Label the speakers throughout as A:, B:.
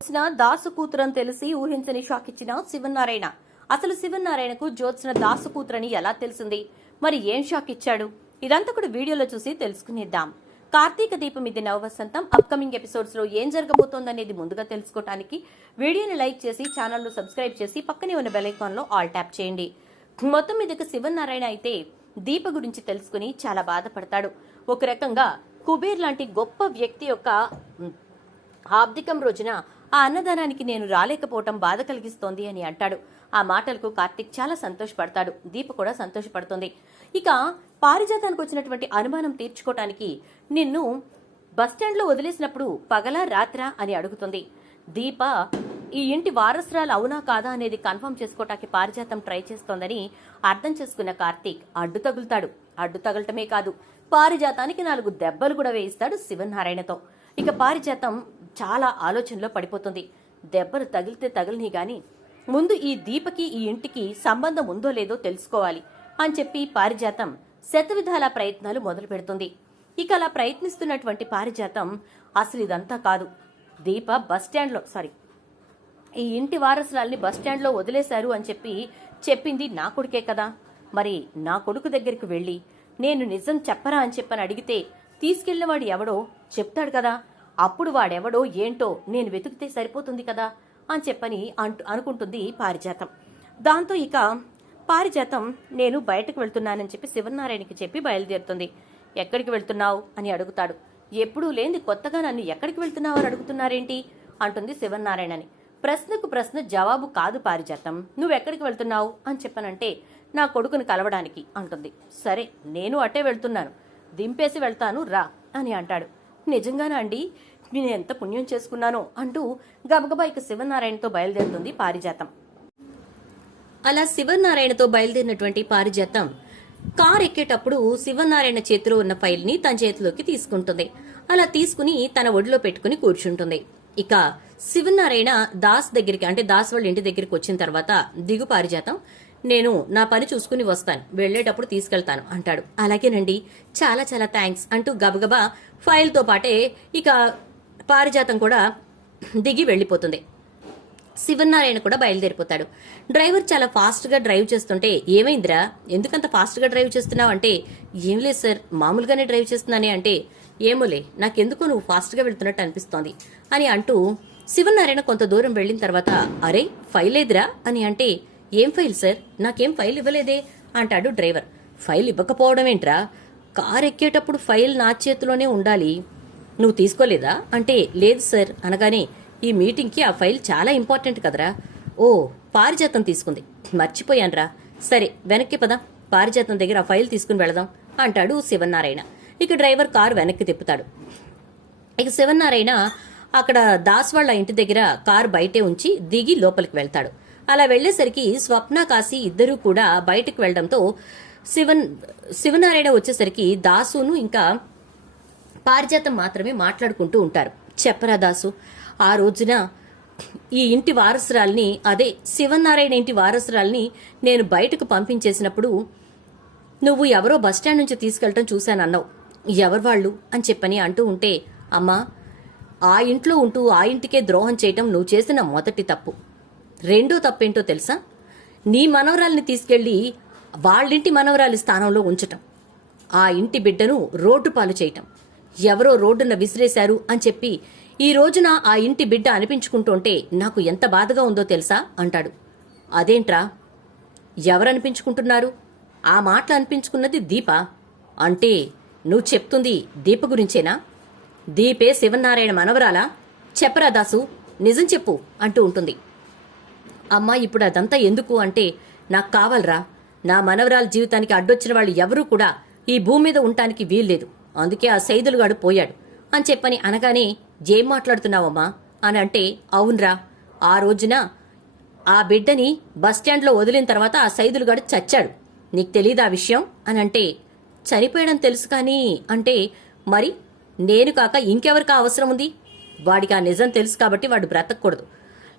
A: జ్యోత్స్న దాసు కూతురని తెలిసి ఊహించని షాక్ ఇచ్చిన శివనారాయణ అసలు శివనారాయణకు జ్యోత్స్న దాసు కూతురని ఎలా తెలిసింది? మరి ఏం షాక్ ఇచ్చాడు? ఇదంతా కూడా వీడియోలో చూసి తెలుసుకునేద్దాం. కార్తీక దీపం ఇది నవవసంతం. అప్కమింగ్ ఎపిసోడ్స్లో ఏం జరగబోతోందనేది ముందుగా తెలుసుకోవడానికి వీడియోని లైక్ చేసి ఛానల్ను సబ్స్క్రైబ్ చేసి పక్కనే ఉన్న బెల్లో ఆల్ ట్యాప్ చేయండి. మొత్తం మీదకి శివనారాయణ అయితే దీప గురించి తెలుసుకుని చాలా బాధపడతాడు. ఒక రకంగా కుబేర్ లాంటి గొప్ప వ్యక్తి యొక్క ఆర్థికం ఆబ్దికం రోజున ఆ అన్నదానానికి నేను రాలేకపోవటం బాధ కలిగిస్తోంది అని అంటాడు. ఆ మాటలకు కార్తిక్ చాలా సంతోషపడతాడు. దీప కూడా సంతోషపడుతుంది. ఇక పారిజాతానికి వచ్చినటువంటి అనుమానం తీర్చుకోవటానికి నిన్ను బస్టాండ్లో వదిలేసినప్పుడు పగలా రాత్రా అని అడుగుతుంది. దీప ఈ ఇంటి వారసురాలు అవునా కాదా అనేది కన్ఫర్మ్ చేసుకోవటానికి పారిజాతం ట్రై చేస్తోందని అర్థం చేసుకున్న కార్తీక్ అడ్డు తగులుతాడు. అడ్డు తగలటమే కాదు పారిజాతానికి నాలుగు దెబ్బలు కూడా వేయిస్తాడు శివనారాయణతో. ఇక పారిజాతం చాలా ఆలోచనలో పడిపోతుంది. దెబ్బలు తగిలితే తగిలిని గాని ముందు ఈ దీపకి ఈ ఇంటికి సంబంధం ఉందో లేదో తెలుసుకోవాలి అని చెప్పి పారిజాతం శతవిధాల ప్రయత్నాలు మొదలు పెడుతుంది. ఇక అలా ప్రయత్నిస్తున్నటువంటి పారిజాతం అసలు ఇదంతా కాదు. దీప బస్టాండ్లో సారీ ఈ ఇంటి వారసురాల్ని బస్టాండ్లో వదిలేశారు అని చెప్పి చెప్పింది నా కొడుకే కదా. మరి నా కొడుకు దగ్గరికి వెళ్ళి నేను నిజం చెప్పరా అని చెప్పని అడిగితే తీసుకెళ్ళినవాడు ఎవడో చెప్తాడు కదా. అప్పుడు వాడెవడో ఏంటో నేను వెతికితే సరిపోతుంది కదా అని చెప్పని అంటు అనుకుంటుంది పారిజాతం. దాంతో ఇక పారిజాతం నేను బయటకు వెళ్తున్నానని చెప్పి శివనారాయణకి చెప్పి బయలుదేరుతుంది. ఎక్కడికి వెళ్తున్నావు? అని అడుగుతాడు. ఎప్పుడూ లేని కొత్తగా నన్ను ఎక్కడికి వెళ్తున్నావు అని అడుగుతున్నారేంటి? అంటుంది శివనారాయణని ప్రశ్నకు ప్రశ్న జవాబు కాదు పారిజాతం. నువ్వెక్కడికి వెళ్తున్నావు? అని చెప్పనంటే నా కొడుకుని కలవడానికి అంటుంది. సరే నేను అటే వెళ్తున్నాను. దింపేసి వెళ్తాను రా అని అంటాడు. నిజంగానా అండి? నేను ఎంత పుణ్యం చేసుకున్నానో అంటూ గబగబా ఇక శివనారాయణతో బయలుదేరుతుంది పారిజాతం. అలా శివనారాయణతో బయలుదేరినటువంటి పారిజాతం కార్ ఎక్కేటప్పుడు శివనారాయణ చేతిలో ఉన్న ఫైల్ని తన చేతిలోకి తీసుకుంటుంది. అలా తీసుకుని తన ఒడిలో పెట్టుకుని కూర్చుంటుంది. ఇక శివనారాయణ దాస్ దగ్గరికి అంటే దాస్ వాళ్ళ ఇంటి దగ్గరికి వచ్చిన తర్వాత దిగు పారిజాతం. నేను నా పని చూసుకుని వస్తాను. వెళ్ళేటప్పుడు తీసుకెళ్తాను అంటాడు. అలాగేనండి చాలా చాలా థ్యాంక్స్ అంటూ గబగబా ఫైల్తో పాటే ఇక పారిజాతం కూడా దిగి వెళ్ళిపోతుంది. శివనారాయణ కూడా బయలుదేరిపోతాడు. డ్రైవర్ చాలా ఫాస్ట్గా డ్రైవ్ చేస్తుంటే ఏమైందిరా? ఎందుకంత ఫాస్ట్గా డ్రైవ్ చేస్తున్నావు అంటే ఏం లేదు సార్ మామూలుగానే డ్రైవ్ చేస్తున్నానే అంటే ఏమోలే నాకెందుకో నువ్వు ఫాస్ట్గా వెళ్తున్నట్టు అనిపిస్తోంది అని అంటూ శివనారాయణ కొంత దూరం వెళ్ళిన తర్వాత అరే ఫైల్ లేదురా? అని అంటే ఏం ఫైల్ సార్? నాకేం ఫైల్ ఇవ్వలేదే అంటాడు డ్రైవర్. ఫైల్ ఇవ్వకపోవడం ఏంట్రా? కార్ ఎక్కేటప్పుడు ఫైల్ నా చేతిలోనే ఉండాలి. నువ్వు తీసుకోలేదా? అంటే లేదు సార్ అనగానే ఈ మీటింగ్కి ఆ ఫైల్ చాలా ఇంపార్టెంట్ కదరా. ఓ పారిజాతం తీసుకుంది. మర్చిపోయాన్రా. సరే వెనక్కి పదా. పారిజాతం దగ్గర ఆ ఫైల్ తీసుకుని వెళదాం అంటాడు శివనారాయణ ఇక డ్రైవర్ కారు వెనక్కి తిప్పుతాడు. ఇక శివనారాయణ అక్కడ దాస్ వాళ్ళ ఇంటి దగ్గర కారు బయటే ఉంచి దిగి లోపలికి వెళ్తాడు. అలా వెళ్ళేసరికి స్వప్న కాశీ ఇద్దరూ కూడా బయటకు వెళ్ళడంతో శివన్ శివనారాయణ వచ్చేసరికి దాసును ఇంకా పారిజాతం మాత్రమే మాట్లాడుకుంటూ ఉంటారు. చెప్పరా దాసు ఆ రోజున ఈ ఇంటి వారసురాల్ని అదే శివనారాయణ ఇంటి వారసురాల్ని నేను బయటకు పంపించేసినప్పుడు నువ్వు ఎవరో బస్టాండ్ నుంచి తీసుకెళ్ళటం చూశానన్నావు. ఎవరు వాళ్ళు? అని చెప్పని అంటూ ఉంటే అమ్మా ఆ ఇంట్లో ఉంటూ ఆ ఇంటికే ద్రోహం చేయటం నువ్వు చేసిన మొదటి తప్పు. రెండో తప్పేంటో తెలుసా? నీ మనవరాల్ని తీసుకెళ్ళి వాళ్ళింటి మనవరాలి స్థానంలో ఉంచటం. ఆ ఇంటి బిడ్డను రోడ్డు పాలు చేయటం. ఎవరో రోడ్డున విసిరేశారు అని చెప్పి ఈ రోజున ఆ ఇంటి బిడ్డ అనిపించుకుంటుంటే నాకు ఎంత బాధగా ఉందో తెలుసా? అంటాడు. అదేంట్రా? ఎవరనిపించుకుంటున్నారు? ఆ మాటలు అనిపించుకున్నది దీప. అంటే నువ్వు చెప్తుంది దీప గురించేనా? దీపే శివనారాయణ మనవరాలా? చెప్పరా దాసు నిజం చెప్పు అంటూ ఉంటుంది. అమ్మా ఇప్పుడు అదంతా ఎందుకు అంటే నాకు కావాలరా. నా మనవరాల జీవితానికి అడ్డొచ్చిన వాళ్ళు ఎవరూ కూడా ఈ భూమి మీద ఉండటానికి వీల్లేదు. అందుకే ఆ సైదులుగాడు పోయాడు. అని చెప్పని అనగానే ఏం మాట్లాడుతున్నావమ్మా? అని అంటే అవునరా. ఆ రోజున ఆ బిడ్డని బస్టాండ్లో వదిలిన తర్వాత ఆ సైదులుగాడు చచ్చాడు. నీకు తెలీదా ఆ విషయం? అని అంటే చనిపోయడం తెలుసు కానీ అంటే మరి నేను కాక ఇంకెవరికి అవసరం ఉంది? వాడికి ఆ నిజం తెలుసు కాబట్టి వాడు బ్రతకూడదు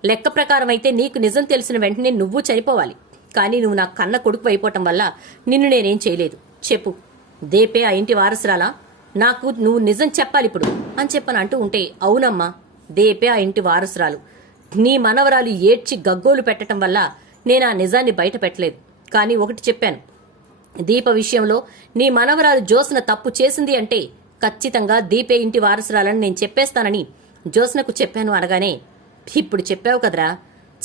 A: లెక్క ప్రకారం అయితే నీకు నిజం తెలిసిన వెంటనే నువ్వు చనిపోవాలి. కానీ నువ్వు నా కన్న కొడుకు అయిపోవటం వల్ల నిన్ను నేనేం చేయలేదు. చెప్పు. దేపే ఆ ఇంటి వారసురాలా? నాకు నువ్వు నిజం చెప్పాలి ఇప్పుడు అని చెప్పని అంటూ ఉంటే అవునమ్మా దేపే ఆ ఇంటి వారసురాలు. నీ మనవరాలు ఏడ్చి గగ్గోలు పెట్టడం వల్ల నేను ఆ నిజాన్ని బయట పెట్టలేదు. కానీ ఒకటి చెప్పాను. దీప విషయంలో నీ మనవరాలు జోస్న తప్పు చేసింది అంటే ఖచ్చితంగా దీపే ఇంటి వారసురాలని నేను చెప్పేస్తానని జోస్నకు చెప్పాను అనగానే ఇప్పుడు చెప్పావు కదరా.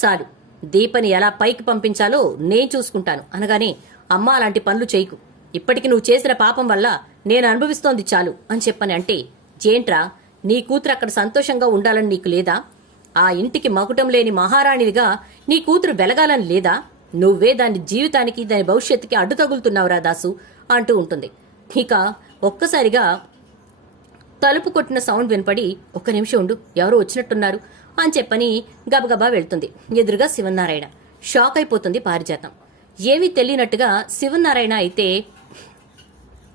A: చాలు. దీపని ఎలా పైకి పంపించాలో నేను చూసుకుంటాను. అనగానే అమ్మ అలాంటి పనులు చేయకు. ఇప్పటికి నువ్వు చేసిన పాపం వల్ల నేను అనుభవిస్తోంది చాలు అని చెప్పని అంటే జేంట్రా నీ కూతురు అక్కడ సంతోషంగా ఉండాలని నీకు లేదా? ఆ ఇంటికి మకుటం లేని మహారాణిదిగా నీ కూతురు వెలగాలని లేదా? నువ్వే దాని జీవితానికి దాని భవిష్యత్తుకి అడ్డు తగులుతున్నావురా దాసు అంటూ ఉంటుంది. ఇక ఒక్కసారిగా తలుపు కొట్టిన సౌండ్ వినపడి ఒక్క నిమిషం ఉండు ఎవరో వచ్చినట్టున్నారు. అని చెప్పని గబగబా వెళ్తుంది. ఎదురుగా శివనారాయణ షాక్ అయిపోతుంది పారిజాతం. ఏమీ తెలియనట్టుగా శివనారాయణ అయితే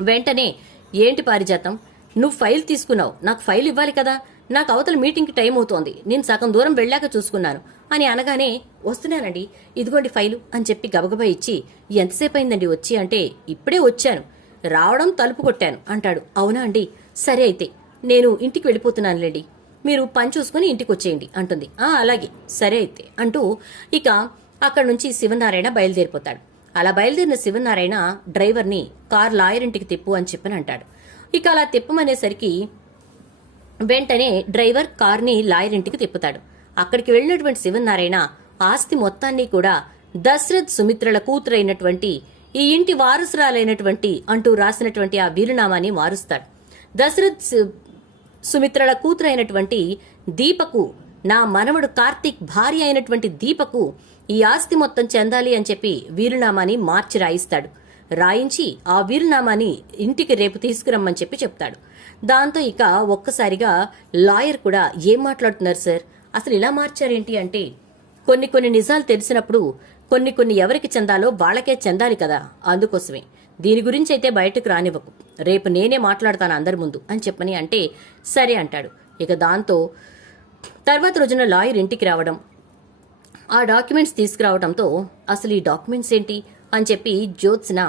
A: వెంటనే ఏంటి పారిజాతం? నువ్వు ఫైల్ తీసుకున్నావు. నాకు ఫైల్ ఇవ్వాలి కదా. నాకు అవతల మీటింగ్కి టైం అవుతోంది. నేను సగం దూరం వెళ్ళాక చూసుకున్నాను. అని అనగానే వస్తున్నానండి. ఇదిగోండి ఫైలు అని చెప్పి గబగబా ఇచ్చి ఎంతసేపు అయిందండి వచ్చి? అంటే ఇప్పుడే వచ్చాను. రావడం తలుపు కొట్టాను. అంటాడు. అవునా అండి? సరే అయితే. నేను ఇంటికి వెళ్ళిపోతున్నానులేండి. మీరు పని చూసుకుని ఇంటికి వచ్చేయండి అంటుంది. ఆ అలాగే. సరే అయితే అంటూ ఇక అక్కడి నుంచి శివనారాయణ బయలుదేరిపోతాడు. అలా బయలుదేరిన శివనారాయణ డ్రైవర్ని కార్ లాయర్ ఇంటికి తిప్పు అని చెప్పని అంటాడు. ఇక అలా తిప్పమనేసరికి వెంటనే డ్రైవర్ కార్ని లాయర్ ఇంటికి తిప్పుతాడు. అక్కడికి వెళ్ళినటువంటి శివనారాయణ ఆస్తి మొత్తాన్ని కూడా దశరథ్ సుమిత్రల కూతురైనటువంటి ఈ ఇంటి వారసురాలైనటువంటి అంటూ రాసినటువంటి ఆ వీరునామాని మారుస్తాడు. దశరథ్ సుమిత్రల కూతురైనటువంటి దీపకు నా మనవడు కార్తీక్ భార్య అయినటువంటి దీపకు ఈ ఆస్తి మొత్తం చెందాలి అని చెప్పి వీరునామాని మార్చి రాయిస్తాడు. రాయించి ఆ వీరునామాని ఇంటికి రేపు తీసుకురమ్మని చెప్పి చెప్తాడు. దాంతో ఇక ఒక్కసారిగా లాయర్ కూడా ఏం మాట్లాడుతున్నారు సార్? అసలు ఇలా మార్చారేంటి అంటే కొన్ని కొన్ని నిజాలు తెలిసినప్పుడు కొన్ని కొన్ని ఎవరికి చెందాలో వాళ్ళకే చెందాలి కదా అందుకోసమే. దీని గురించి అయితే బయటకు రానివ్వకు. రేపు నేనే మాట్లాడతాను అందరి ముందు అని చెప్పని అంటే సరే అంటాడు. ఇక దాంతో తర్వాత రోజున లాయర్ ఇంటికి రావడం ఆ డాక్యుమెంట్స్ తీసుకురావడంతో అసలు ఈ డాక్యుమెంట్స్ ఏంటి అని చెప్పి జ్యోత్స్న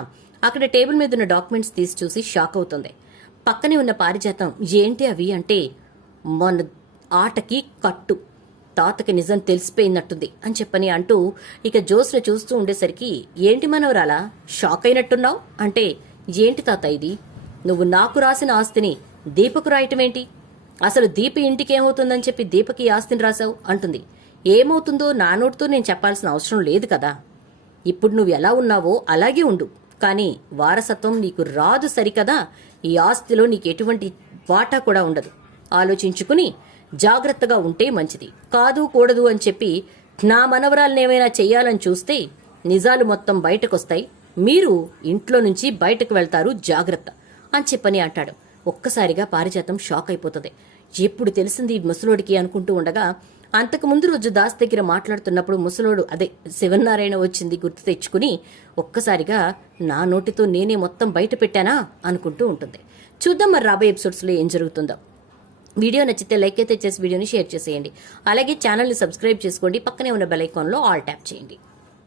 A: అక్కడ టేబుల్ మీద ఉన్న డాక్యుమెంట్స్ తీసి చూసి షాక్ అవుతుంది. పక్కనే ఉన్న పారిజాతం ఏంటి అవి? అంటే మన ఆటకి కట్టు. తాతకి నిజం తెలిసిపోయినట్టుంది అని చెప్పని అంటూ ఇక జోస్ను చూస్తూ ఉండేసరికి ఏంటి మనవరాలా? షాక్ అయినట్టున్నావు? అంటే ఏంటి తాత ఇది? నువ్వు నాకు రాసిన ఆస్తిని దీపకు రాయటమేంటి అసలు దీప ఇంటికి ఏమవుతుందని చెప్పి దీపకి ఈ ఆస్తిని రాశావు? అంటుంది. ఏమవుతుందో నా నోటితో నేను చెప్పాల్సిన అవసరం లేదు కదా. ఇప్పుడు నువ్వు ఎలా ఉన్నావో అలాగే ఉండు. కానీ వారసత్వం నీకు రాదు సరికదా. ఈ ఆస్తిలో నీకు ఎటువంటి వాటా కూడా ఉండదు. ఆలోచించుకుని జాగ్రత్తగా ఉంటే మంచిది. కాదు కూడదు అని చెప్పి నా మనవరాలనేమైనా చెయ్యాలని చూస్తే నిజాలు మొత్తం బయటకొస్తాయి. మీరు ఇంట్లో నుంచి బయటకు వెళ్తారు జాగ్రత్త అని చెప్పని అంటాడు. ఒక్కసారిగా పారిజాతం షాక్ అయిపోతుంది. ఎప్పుడు తెలిసింది ముసలోడికి అనుకుంటూ ఉండగా అంతకు ముందు రోజు దాస్ దగ్గర మాట్లాడుతున్నప్పుడు ముసలోడు అదే శివనారాయణ వచ్చింది గుర్తు తెచ్చుకుని ఒక్కసారిగా నా నోటితో నేనే మొత్తం బయట పెట్టానా అనుకుంటూ ఉంటుంది. చూద్దాం మరి రాబోయే ఎపిసోడ్స్లో ఏం జరుగుతుందో. వీడియో నచ్చితే లైక్ అయితే చేసి వీడియోని షేర్ చేసేయండి. అలాగే ఛానల్ని సబ్స్క్రైబ్ చేసుకోండి. పక్కనే ఉన్న బెల్ ఐకాన్లో ఆల్ ట్యాప్ చేయండి.